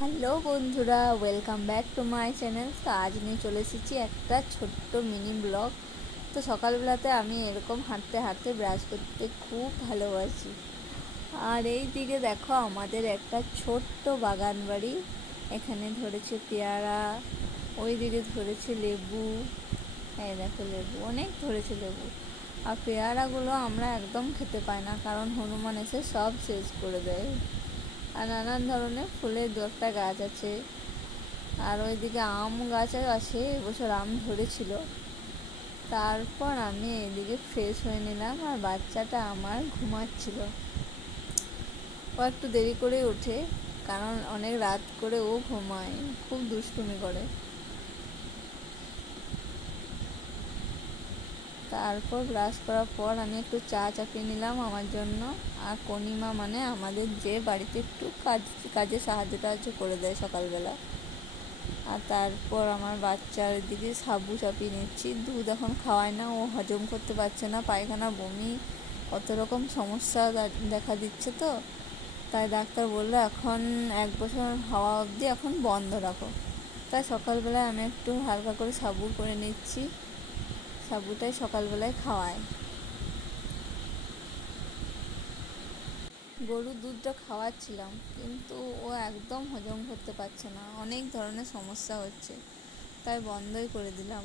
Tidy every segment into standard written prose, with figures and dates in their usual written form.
Hello বন্ধুরা, welcome back to my channel. তো আজ নিয়ে চলে এসেছি একটা ছোট্ট মিনি ব্লগ। তো সকালবেলাতে আমি এরকম হাঁটতে হাঁটতে ব্রাশ করতে খুব ভালোবাসি। আর এই দিকে দেখো আমাদের একটা ছোট্ট বাগান বাড়ি। এখানে ধরেছে পেয়ারা, ওই দিকে ধরেছে লেবু। এই দেখো লেবু অনেক ধরেছে লেবু। আর পেয়ারাগুলো আমরা একদম খেতে পাই না, কারণ হনুমান এসে সব শেষ করে দেয়। আর নানান ধরনের ফুলের দু একটা গাছ আছে। আর ওইদিকে আম গাছও আছে, এবছর আম ধরেছিল। তারপর আমি এদিকে ফ্রেশ হয়ে নিলাম, আর বাচ্চাটা আমার ঘুমাচ্ছিল। ও একটু দেরি করে ওঠে, কারণ অনেক রাত করে ও ঘুমায়, খুব দুষ্টুমি করে। তারপর ব্রাশ করার পর আমি একটু চা চাপিয়ে নিলাম আমার জন্য। আর কনিমা মানে আমাদের যে বাড়িতে একটু কাজে সাহায্য করে দেয় সকালবেলা। আর তারপর আমার বাচ্চার দিকে সাবু চাপিয়ে নিচ্ছি। দুধ এখন খাওয়ায় না, ও হজম করতে পারছে না, পায়খানা বমি কত রকম সমস্যা দেখা দিচ্ছে। তো তাই ডাক্তার বললো এখন 1 বছর হওয়া অবধি এখন বন্ধ রাখো। তাই সকালবেলায় আমি একটু হালকা করে সাবু করে নিচ্ছি, সাবুটাই সকালবেলায় খাওয়াই। গরুর দুধটা খাওয়াচ্ছিলাম, কিন্তু ও একদম হজম করতে পারছে না, অনেক ধরনের সমস্যা হচ্ছে, তাই বন্ধই করে দিলাম।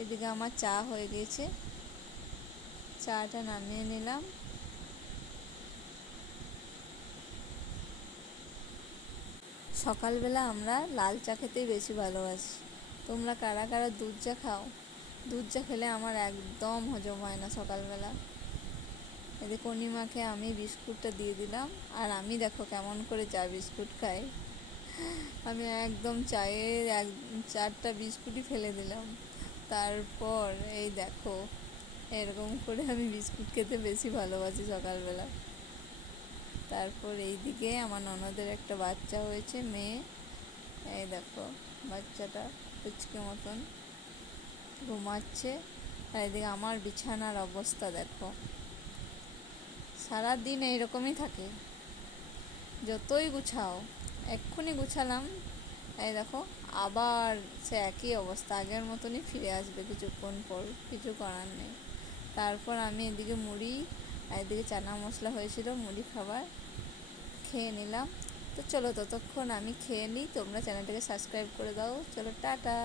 এদিকে আমার চা হয়ে গেছে, চাটা নামিয়ে নিলাম। সকালবেলা আমরা লাল চা খেতেই বেশি ভালোবাসি। তোমরা কারা কারা দুধ চা খাও? দুধ চা খেলে আমার একদম হজম হয় না সকালবেলা। এদিকে কনিমাকে আমি বিস্কুটটা দিয়ে দিলাম, আর আমি দেখো কেমন করে চা বিস্কুট খাই। আমি একদম চায়ের 4টা বিস্কুটই ফেলে দিলাম। তারপর এই দেখো এরকম করে আমি বিস্কুট খেতে বেশি ভালোবাসি সকালবেলা। তারপর এই দিকে আমার ননদের একটা বাচ্চা হয়েছে, মেয়ে। এই দেখো বাচ্চাটা পুচকে মতন ঘুমাচ্ছে। আর এদিকে আমার বিছানার অবস্থা দেখো, সারাদিন এইরকমই থাকে, যতই গুছাও। এক্ষুনি গুছালাম, এই দেখো আবার সে একই অবস্থা, আগের মতনই ফিরে আসবে কিছুক্ষণ পর, কিছু করার নেই। তারপর আমি এদিকে মুড়ি আর এদিকে চানা মশলা হয়েছিল, মুড়ি খাবার খেয়ে নিলাম। তো চলো ততক্ষণ আমি খেয়ে নিই, তোমরা চ্যানেলটাকে সাবস্ক্রাইব করে দাও। চলো টাটা।